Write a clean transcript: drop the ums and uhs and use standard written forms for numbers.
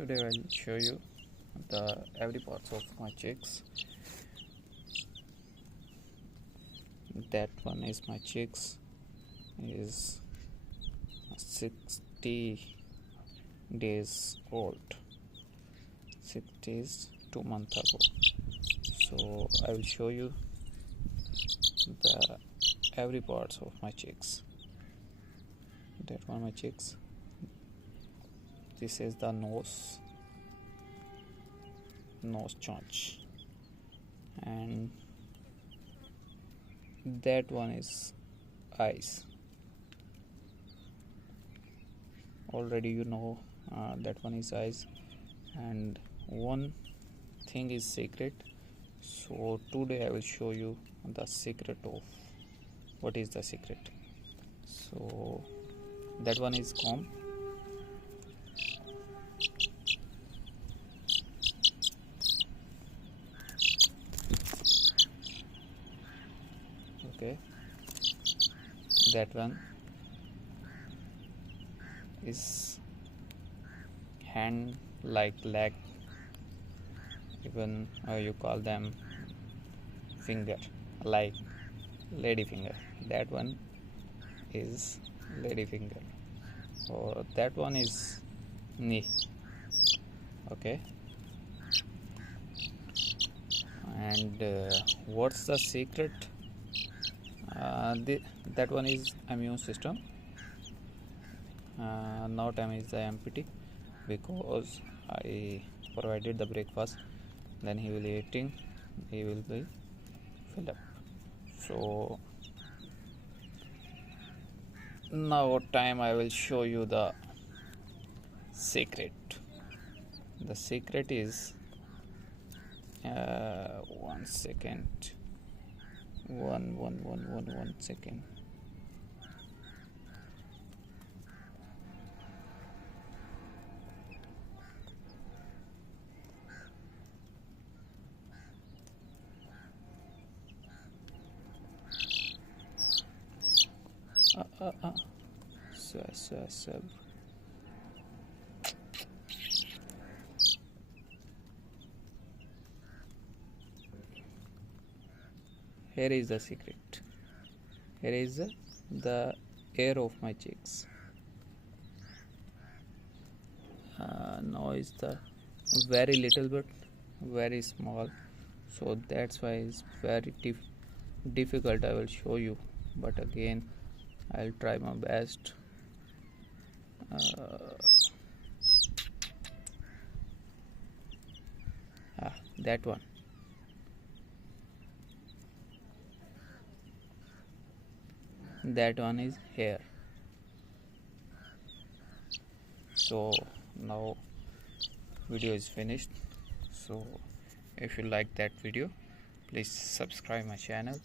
Today I will show you the every parts of my chicks. That one is my chicks is 60 days old. 60 is 2 months ago. So I will show you the every parts of my chicks. That one my chicks. This is the nose chaunch, and that one is eyes. Already you know that one is eyes, and one thing is secret. So today I will show you the secret of what is the secret. So that one is comb. Okay, that one is hand like leg, even you call them finger like lady finger. That one is lady finger, or that one is knee. Okay, and what's the secret? That one is immune system. Now time is the empty because I provided the breakfast, then he will eating, he will be filled up. So now time I will show you the secret. The secret is 1 second. One second. Sub. Here is the secret. Here is the air of my chicks. Now is the very little bit, very small. So that's why it's very difficult. I will show you, but again I'll try my best. That one. That one is here. So now video is finished. So if you like that video, please subscribe my channel